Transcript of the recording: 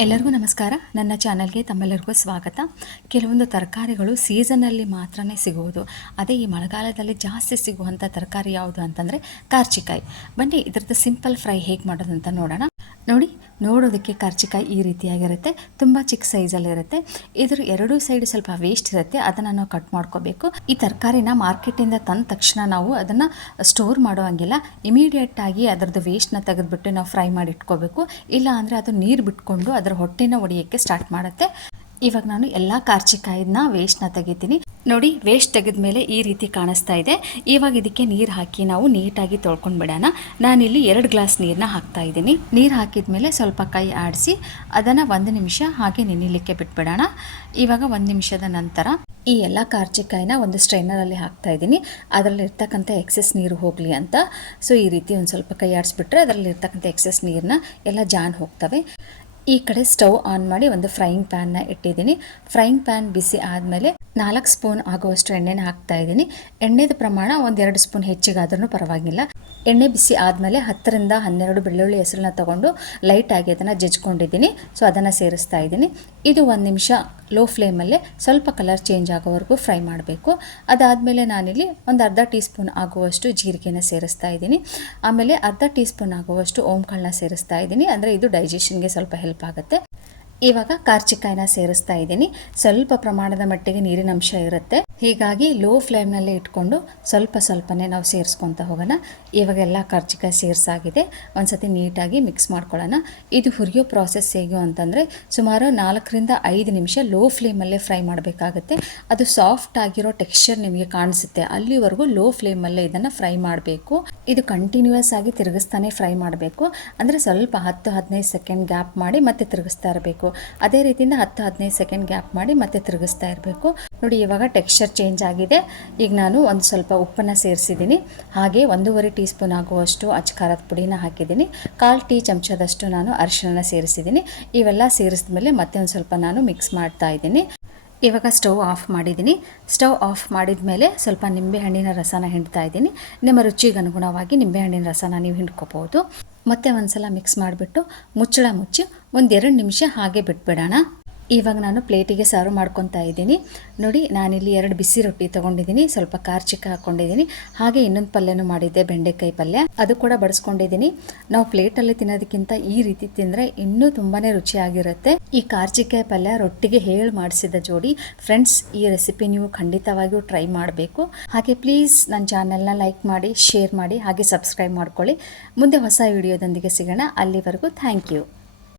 ಎಲ್ಲರಿಗೂ ನಮಸ್ಕಾರ. ನನ್ನ ಚಾನಲ್ಗೆ ತಮ್ಮೆಲ್ಲರಿಗೂ ಸ್ವಾಗತ. ಕೆಲವೊಂದು ತರಕಾರಿಗಳು ಸೀಸನಲ್ಲಿ ಮಾತ್ರನೇ ಸಿಗುವುದು. ಅದೇ ಈ ಮಳೆಗಾಲದಲ್ಲಿ ಜಾಸ್ತಿ ಸಿಗುವಂಥ ತರಕಾರಿ ಯಾವುದು ಅಂತಂದರೆ ಕಾರ್ಚಿಕಾಯಿ. ಬನ್ನಿ ಇದ್ರದ್ದು ಸಿಂಪಲ್ ಫ್ರೈ ಹೇಗೆ ಅಂತ ನೋಡೋಣ. ನೋಡಿ ನೋಡೋದಕ್ಕೆ ಕರ್ಜಿಕಾಯಿ ಈ ರೀತಿಯಾಗಿರುತ್ತೆ. ತುಂಬ ಚಿಕ್ಕ ಸೈಜಲ್ಲಿರುತ್ತೆ. ಇದ್ರ ಎರಡೂ ಸೈಡ್ ಸ್ವಲ್ಪ ವೇಸ್ಟ್ ಇರುತ್ತೆ. ಅದನ್ನು ನಾವು ಕಟ್ ಮಾಡ್ಕೋಬೇಕು. ಈ ತರಕಾರಿನ ಮಾರ್ಕೆಟಿಂದ ತಂದ ತಕ್ಷಣ ನಾವು ಅದನ್ನು ಸ್ಟೋರ್ ಮಾಡೋ ಹಂಗಿಲ್ಲ. ಇಮಿಡಿಯೇಟ್ ಆಗಿ ಅದರದ್ದು ವೇಸ್ಟ್ನ ತೆಗೆದುಬಿಟ್ಟು ನಾವು ಫ್ರೈ ಮಾಡಿ ಇಟ್ಕೋಬೇಕು. ಇಲ್ಲ ಅಂದರೆ ಅದು ನೀರು ಬಿಟ್ಕೊಂಡು ಅದರ ಹೊಟ್ಟೆನ ಒಡೆಯೋಕ್ಕೆ ಸ್ಟಾರ್ಟ್ ಮಾಡುತ್ತೆ. ಇವಾಗ ನಾನು ಎಲ್ಲ ಕಾರ್ಚಿಕಾಯಿನ ವೇಸ್ಟ್ನ ತೆಗಿತೀನಿ. ನೋಡಿ, ವೇಸ್ಟ್ ತೆಗೆದ ಮೇಲೆ ಈ ರೀತಿ ಕಾಣಿಸ್ತಾ ಇದೆ. ಇವಾಗ ಇದಕ್ಕೆ ನೀರು ಹಾಕಿ ನಾವು ನೀಟಾಗಿ ತೊಳ್ಕೊಂಡು ಬಿಡೋಣ. ನಾನಿಲ್ಲಿ ಎರಡು ಗ್ಲಾಸ್ ನೀರನ್ನ ಹಾಕ್ತಾ ಇದ್ದೀನಿ. ನೀರು ಹಾಕಿದ ಮೇಲೆ ಸ್ವಲ್ಪ ಕೈ ಆಡಿಸಿ, ಅದನ್ನು ಒಂದು ನಿಮಿಷ ಹಾಗೆ ನೆನಿಲಿಕ್ಕೆ ಬಿಟ್ಬಿಡೋಣ. ಇವಾಗ ಒಂದು ನಿಮಿಷದ ನಂತರ ಈ ಎಲ್ಲ ಕಾರ್ಚಿಕಾಯಿನ ಒಂದು ಸ್ಟ್ರೈನರಲ್ಲಿ ಹಾಕ್ತಾ ಇದ್ದೀನಿ. ಅದರಲ್ಲಿ ಇರ್ತಕ್ಕಂಥ ಎಕ್ಸೆಸ್ ನೀರು ಹೋಗಲಿ ಅಂತ. ಸೊ, ಈ ರೀತಿ ಒಂದು ಸ್ವಲ್ಪ ಕೈ ಆಡಿಸ್ಬಿಟ್ರೆ ಅದರಲ್ಲಿ ಇರ್ತಕ್ಕಂಥ ಎಕ್ಸೆಸ್ ನೀರನ್ನ ಎಲ್ಲ ಜಾನ್ ಹೋಗ್ತವೆ. ಈ ಕಡೆ ಸ್ಟವ್ ಆನ್ ಮಾಡಿ ಒಂದು ಫ್ರೈಯಿಂಗ್ ಪ್ಯಾನ್ನ ಇಟ್ಟಿದ್ದೀನಿ. ಫ್ರೈಯಿಂಗ್ ಪ್ಯಾನ್ ಬಿಸಿ ಆದಮೇಲೆ ನಾಲ್ಕು ಸ್ಪೂನ್ ಆಗುವಷ್ಟು ಎಣ್ಣೆನ ಹಾಕ್ತಾ ಇದ್ದೀನಿ. ಎಣ್ಣೆದ ಪ್ರಮಾಣ ಒಂದೆರಡು ಸ್ಪೂನ್ ಹೆಚ್ಚಿಗಾದ್ರೂ ಪರವಾಗಿಲ್ಲ. ಎಣ್ಣೆ ಬಿಸಿ ಆದಮೇಲೆ ಹತ್ತರಿಂದ ಹನ್ನೆರಡು ಬೆಳ್ಳುಳ್ಳಿ ಹೆಸರನ್ನ ತಗೊಂಡು ಲೈಟಾಗಿ ಅದನ್ನು ಜಜ್ಕೊಂಡಿದ್ದೀನಿ. ಸೊ ಅದನ್ನು ಸೇರಿಸ್ತಾ ಇದ್ದೀನಿ. ಇದು ಒಂದು ನಿಮಿಷ ಲೋ ಫ್ಲೇಮಲ್ಲೇ ಸ್ವಲ್ಪ ಕಲರ್ ಚೇಂಜ್ ಆಗೋವರೆಗೂ ಫ್ರೈ ಮಾಡಬೇಕು. ಅದಾದಮೇಲೆ ನಾನಿಲ್ಲಿ ಒಂದು ಅರ್ಧ ಟೀ ಸ್ಪೂನ್ ಆಗುವಷ್ಟು ಜೀರಿಗೆನ ಸೇರಿಸ್ತಾ ಇದ್ದೀನಿ. ಆಮೇಲೆ ಅರ್ಧ ಟೀ ಸ್ಪೂನ್ ಆಗುವಷ್ಟು ಓಂಕಾಳನ್ನ ಸೇರಿಸ್ತಾ ಇದ್ದೀನಿ. ಅಂದರೆ ಇದು ಡೈಜೆಷನ್ಗೆ ಸ್ವಲ್ಪ ಹೆಲ್ಪ್ ಆಗುತ್ತೆ. ಇವಾಗ ಕಾರ್ಚಿಕಾಯಿನ ಸೇರಿಸ್ತಾ ಇದ್ದೀನಿ. ಸ್ವಲ್ಪ ಪ್ರಮಾಣದ ಮಟ್ಟಿಗೆ ನೀರಿನ ಅಂಶ ಇರುತ್ತೆ. ಹೀಗಾಗಿ ಲೋ ಫ್ಲೇಮ್ನಲ್ಲಿ ಇಟ್ಕೊಂಡು ಸ್ವಲ್ಪ ಸ್ವಲ್ಪನೇ ನಾವು ಸೇರಿಸ್ಕೊತ ಹೋಗೋಣ. ಇವಾಗೆಲ್ಲ ಕರ್ಜಿಕಾಯಿ ಸೇರಿಸಾಗಿದೆ. ಒಂದು ಸತಿ ನೀಟಾಗಿ ಮಿಕ್ಸ್ ಮಾಡ್ಕೊಳ್ಳೋಣ. ಇದು ಹುರಿಯೋ ಪ್ರಾಸೆಸ್ ಹೇಗೆ ಅಂತಂದರೆ ಸುಮಾರು ನಾಲ್ಕರಿಂದ ಐದು ನಿಮಿಷ ಲೋ ಫ್ಲೇಮಲ್ಲೇ ಫ್ರೈ ಮಾಡಬೇಕಾಗುತ್ತೆ. ಅದು ಸಾಫ್ಟ್ ಆಗಿರೋ ಟೆಕ್ಸ್ಚರ್ ನಿಮಗೆ ಕಾಣಿಸುತ್ತೆ. ಅಲ್ಲಿವರೆಗೂ ಲೋ ಫ್ಲೇಮಲ್ಲೇ ಇದನ್ನು ಫ್ರೈ ಮಾಡಬೇಕು. ಇದು ಕಂಟಿನ್ಯೂಯಸ್ ಆಗಿ ತಿರುಗಿಸ್ತಾನೆ ಫ್ರೈ ಮಾಡಬೇಕು. ಅಂದರೆ ಸ್ವಲ್ಪ ಹತ್ತು ಹದಿನೈದು ಸೆಕೆಂಡ್ ಗ್ಯಾಪ್ ಮಾಡಿ ಮತ್ತೆ ತಿರುಗಿಸ್ತಾ ಇರಬೇಕು. ಅದೇ ರೀತಿಯಿಂದ ಹತ್ತು ಹದಿನೈದು ಸೆಕೆಂಡ್ ಗ್ಯಾಪ್ ಮಾಡಿ ಮತ್ತೆ ತಿರುಗಿಸ್ತಾ ಇರಬೇಕು. ನೋಡಿ ಇವಾಗ ಟೆಕ್ಸ್ಚರ್ ಚೇಂಜ್ ಆಗಿದೆ. ಈಗ ನಾನು ಒಂದು ಸ್ವಲ್ಪ ಉಪ್ಪನ್ನು ಸೇರಿಸಿದ್ದೀನಿ. ಹಾಗೆ ಒಂದೂವರೆ ಟೀ ಸ್ಪೂನ್ ಆಗುವಷ್ಟು ಅಚ್ಕಾರದ ಪುಡಿನ ಹಾಕಿದ್ದೀನಿ. ಕಾಲು ಟೀ ಚಮಚದಷ್ಟು ನಾನು ಅರಿಶಿನ ಸೇರಿಸಿದ್ದೀನಿ. ಇವೆಲ್ಲ ಸೇರಿಸಿದ ಮೇಲೆ ಮತ್ತೆ ಒಂದು ಸ್ವಲ್ಪ ನಾನು ಮಿಕ್ಸ್ ಮಾಡ್ತಾ ಇದ್ದೀನಿ. ಇವಾಗ ಸ್ಟವ್ ಆಫ್ ಮಾಡಿದ್ದೀನಿ. ಸ್ಟವ್ ಆಫ್ ಮಾಡಿದ ಮೇಲೆ ಸ್ವಲ್ಪ ನಿಂಬೆಹಣ್ಣಿನ ರಸನ ಹಿಂಡ್ತಾ ಇದ್ದೀನಿ. ನಿಮ್ಮ ರುಚಿಗೆ ಅನುಗುಣವಾಗಿ ನಿಂಬೆಹಣ್ಣಿನ ರಸನ ನೀವು ಹಿಂಡ್ಕೋಬೋದು ಮತ್ತೆ ಒಂದ್ಸಲ ಮಿಕ್ಸ್ ಮಾಡಿಬಿಟ್ಟು ಮುಚ್ಚಳ ಮುಚ್ಚಿ ಒಂದೆರಡು ನಿಮಿಷ ಹಾಗೆ ಬಿಟ್ಬಿಡೋಣ. ಇವಾಗ ನಾನು ಪ್ಲೇಟಿಗೆ ಸರ್ವ್ ಮಾಡ್ಕೊತಾ ಇದ್ದೀನಿ. ನೋಡಿ, ನಾನಿಲ್ಲಿ ಎರಡು ಬಿಸಿ ರೊಟ್ಟಿ ತೊಗೊಂಡಿದ್ದೀನಿ. ಸ್ವಲ್ಪ ಕಾರ್ಚಿಕ ಹಾಕ್ಕೊಂಡಿದ್ದೀನಿ. ಹಾಗೆ ಇನ್ನೊಂದು ಪಲ್ಯನೂ ಮಾಡಿದ್ದೆ, ಬೆಂಡೆಕಾಯಿ ಪಲ್ಯ. ಅದು ಕೂಡ ಬಡಿಸ್ಕೊಂಡಿದ್ದೀನಿ. ನಾವು ಪ್ಲೇಟಲ್ಲಿ ತಿನ್ನೋದಕ್ಕಿಂತ ಈ ರೀತಿ ತಿಂದರೆ ಇನ್ನೂ ತುಂಬಾ ರುಚಿಯಾಗಿರುತ್ತೆ. ಈ ಕಾರ್ಚಿಕಾಯಿ ಪಲ್ಯ ರೊಟ್ಟಿಗೆ ಹೇಳಿ ಮಾಡಿಸಿದ ಜೋಡಿ ಫ್ರೆಂಡ್ಸ್, ಈ ರೆಸಿಪಿ ನೀವು ಖಂಡಿತವಾಗಿಯೂ ಟ್ರೈ ಮಾಡಬೇಕು. ಹಾಗೆ ಪ್ಲೀಸ್ ನನ್ನ ಚಾನಲ್ನ ಲೈಕ್ ಮಾಡಿ, ಶೇರ್ ಮಾಡಿ, ಹಾಗೆ ಸಬ್ಸ್ಕ್ರೈಬ್ ಮಾಡ್ಕೊಳ್ಳಿ. ಮುಂದೆ ಹೊಸ ವಿಡಿಯೋದೊಂದಿಗೆ ಸಿಗೋಣ. ಅಲ್ಲಿವರೆಗೂ ಥ್ಯಾಂಕ್ ಯು.